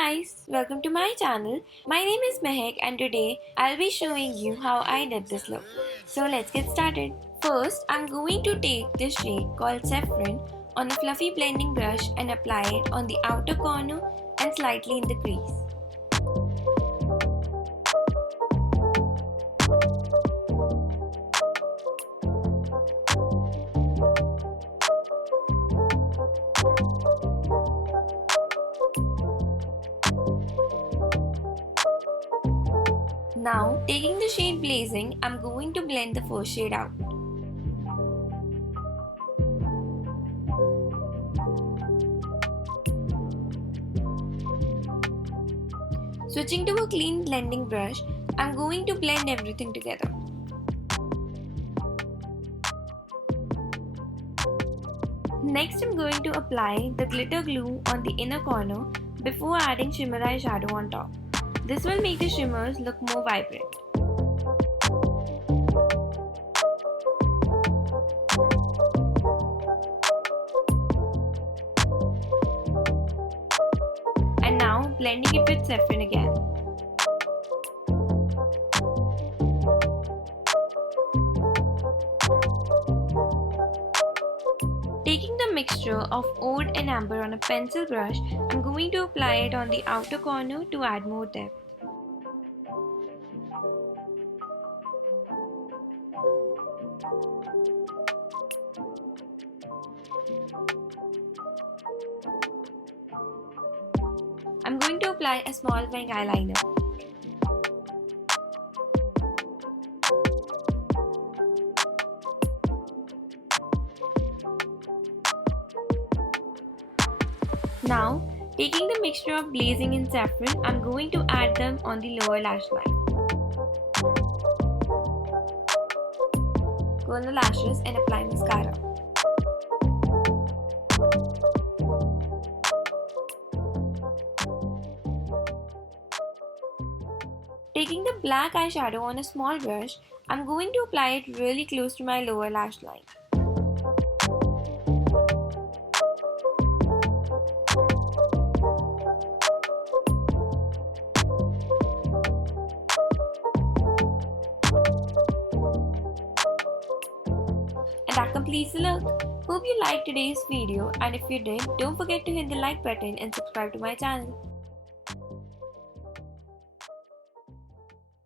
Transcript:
guys, welcome to my channel. My name is Mehak and today I'll be showing you how I did this look. So let's get started. First, I'm going to take this shade called Saffron on a fluffy blending brush and apply it on the outer corner and slightly in the crease. Now, taking the shade Blazing, I'm going to blend the first shade out. Switching to a clean blending brush, I'm going to blend everything together. Next, I'm going to apply the glitter glue on the inner corner before adding shimmer eyeshadow on top. This will make the shimmers look more vibrant. And now blending it with saffron again. Taking the mixture of oud and amber on a pencil brush, I'm going to apply it on the outer corner to add more depth. I'm going to apply a small wing eyeliner. Now, taking the mixture of Blazing and Saffron, I'm going to add them on the lower lash line. Curl the lashes and apply mascara. Taking the black eyeshadow on a small brush, I'm going to apply it really close to my lower lash line. And that completes the look. Hope you liked today's video, and if you did, don't forget to hit the like button and subscribe to my channel.